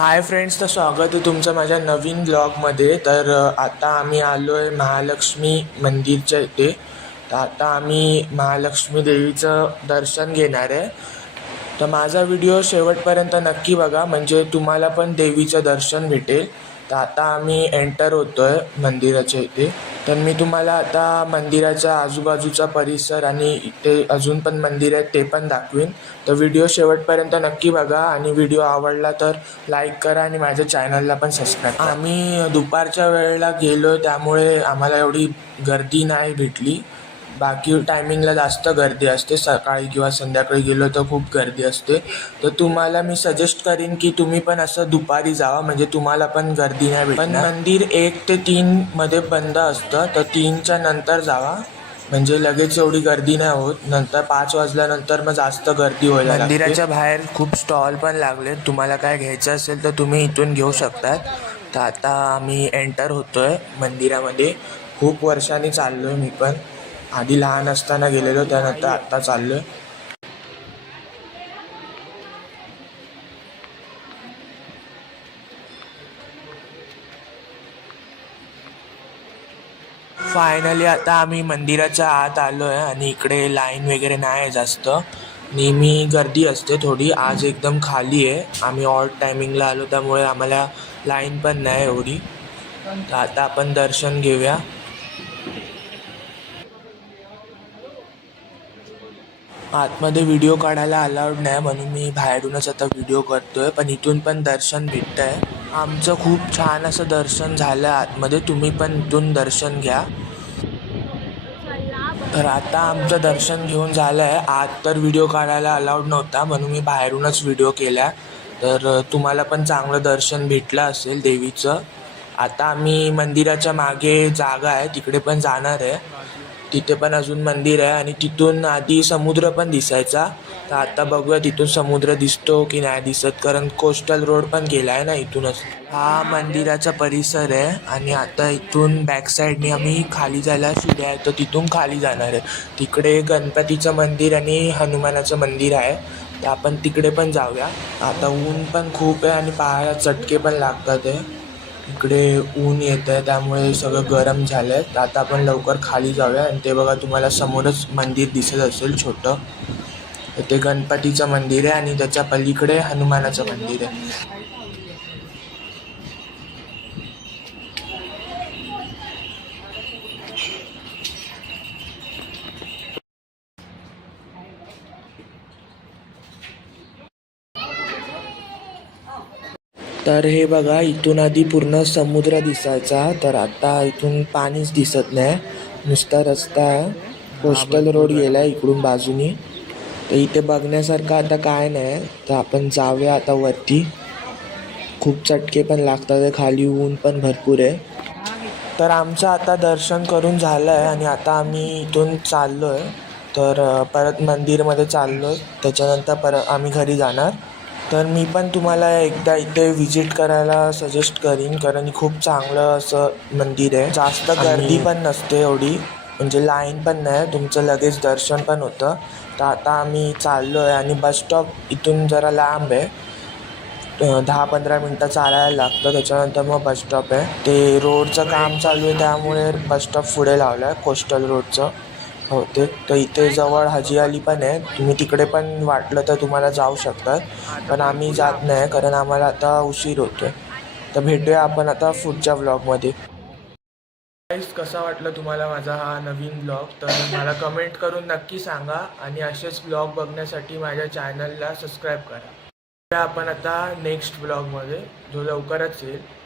Hi friends, तर स्वागत आहे तुमचं माझ्या नवीन ब्लॉगमध्ये. तर आता आम्ही आलो आहे महालक्ष्मी मंदिरच्या इथे. तर आता आम्ही महालक्ष्मी देवीचं दर्शन घेणार आहे. तर माझा व्हिडिओ शेवटपर्यंत नक्की बघा, म्हणजे तुम्हाला पण देवीचं दर्शन भेटेल. तर आता आम्ही एंटर होतो आहे मंदिराच्या इथे. तर मी तुम्हाला आता मंदिराच्या आजूबाजूचा परिसर आणि इथे अजून पण मंदिर आहेत ते पण दाखवीन. तर व्हिडिओ शेवटपर्यंत नक्की बघा आणि व्हिडिओ आवडला तर लाईक करा आणि माझ्या चॅनलला पण सबस्क्राईब करा. आम्ही दुपारच्या वेळेला गेलो त्यामुळे आम्हाला एवढी गर्दी नाही भेटली. बाकी टायमिंगला जास्त गर्दी असते, सकाळी किंवा संध्याकाळी गेलो तर खूप गर्दी असते. तर तुम्हाला मी सजेस्ट करीन की तुम्ही पण असं दुपारी जावा, म्हणजे तुम्हाला पण गर्दी नाही भेटणार. पण मंदिर 1 ते 3 मध्ये बंद असतं, तर 3च्या नंतर जावा, म्हणजे लगेच एवढी गर्दी नाही होत. नंतर 5 वाजल्यानंतर मग जास्त गर्दी व्हायला लागते. मंदिराच्या बाहेर खूप स्टॉल पण लागले, तुम्हाला काय घ्यायचं असेल तर तुम्ही इथून घेऊ शकतात. तर आता आम्ही एंटर होतोय मंदिरामध्ये. खूप वर्षांनी चाललोय मी पण, आधी लहान असताना गेलेलो, त्यानंतर आत्ता चाललोय. फायनली आता आम्ही मंदिराच्या आत आलो आहे आणि इकडे लाईन वगैरे नाही आहे जास्त. नेहमी गर्दी असते थोडी, आज एकदम खाली आहे. आम्ही ऑड टायमिंगला आलो त्यामुळे आम्हाला लाईन पण नाही एवढी. तर आता आपण दर्शन घेऊया. आतमध्ये व्हिडिओ काढायला अलाउड नाही म्हणून मी बाहेरूनच आता व्हिडिओ करतोय, पण इथून पण दर्शन भेटतंय. आमचं खूप छान असं दर्शन झालं आतमध्ये, तुम्ही पण इथून दर्शन घ्या. तर आता आमचं दर्शन घेऊन झालं आहे. आत तर व्हिडिओ काढायला अलाउड नव्हता म्हणून मी बाहेरूनच व्हिडिओ केला. तर तुम्हाला पण चांगलं दर्शन भेटलं असेल देवीचं. आता आम्ही मंदिराच्या मागे जागा आहे तिकडे पण जाणार आहे. तिथे पण अजून मंदिर आहे आणि तिथून आधी समुद्र पण दिसायचा. तर आता बघूया तिथून समुद्र दिसतो की नाही दिसत, कारण कोस्टल रोड पण गेला आहे ना इथूनच. हा मंदिराचा परिसर आहे आणि आता इथून बॅक साईडने आम्ही खाली जायला शिड्या आहे, तर तिथून खाली जाणार आहे. तिकडे गणपतीचं मंदिर आणि हनुमानाचं मंदिर आहे, तर आपण तिकडे पण जाऊया. आता ऊन पण खूप आहे आणि पायाला चटके पण लागतात आहे. इकडे ऊन येत आहे त्यामुळे सगळं गरम झालं आहे. तर आता आपण लवकर खाली जाऊया. आणि ते बघा, तुम्हाला समोरच मंदिर दिसत असेल छोटं, तर ते गणपतीचं मंदिर आहे आणि त्याच्या पलीकडे हनुमानाचं मंदिर आहे. तर हे बघा, इथून आधी पूर्ण समुद्र दिसायचा, तर आता इथून पाणीच दिसत नाही, नुसता रस्ता आहे. कोस्टल रोड गेला इकडून बाजूनी. तर इथे बघण्यासारखं आता काय नाही, तर आपण जाऊया आता वरती. खूप चटके पण लागतात, खाली ऊन पण भरपूर आहे. तर आमचं आता दर्शन करून झालं आहे आणि आता आम्ही इथून चाललो आहे. तर परत मंदिरमध्ये चाललो आहे, त्याच्यानंतर आम्ही घरी जाणार. तर मी पण तुम्हाला एकदा इथे व्हिजिट करायला सजेस्ट करीन, कारण खूप चांगलं असं मंदिर आहे. जास्त गर्दी पण नसते एवढी, म्हणजे लाईन पण नाही, तुमचं लगेच दर्शन पण होतं. तर आता आम्ही चाललो आहे आणि बसस्टॉप इथून जरा लांब आहे, 10-15 मिनटं चालायला लागतं. त्याच्यानंतर मग बसस्टॉप आहे. ते रोडचं काम चालू आहे त्यामुळे बसस्टॉप पुढे लावलं आहे कोस्टल रोडचं. हो ते. तर इथे जवळ हजी अली पण आहे, तुम्ही तिकडे पण वाटलं तर तुम्हाला जाऊ शकतात, पण आम्ही जात नाही कारण आम्हाला आता उशीर होतो आहे. तर भेटूया आपण आता पुढच्या व्लॉगमध्ये. गाईस, कसा वाटलं तुम्हाला माझा हा नवीन ब्लॉग, तर मला कमेंट करून नक्की सांगा आणि असेच ब्लॉग बघण्यासाठी माझ्या चॅनलला सबस्क्राईब करा. आपण आता नेक्स्ट ब्लॉगमध्ये, जो लवकरच येईल.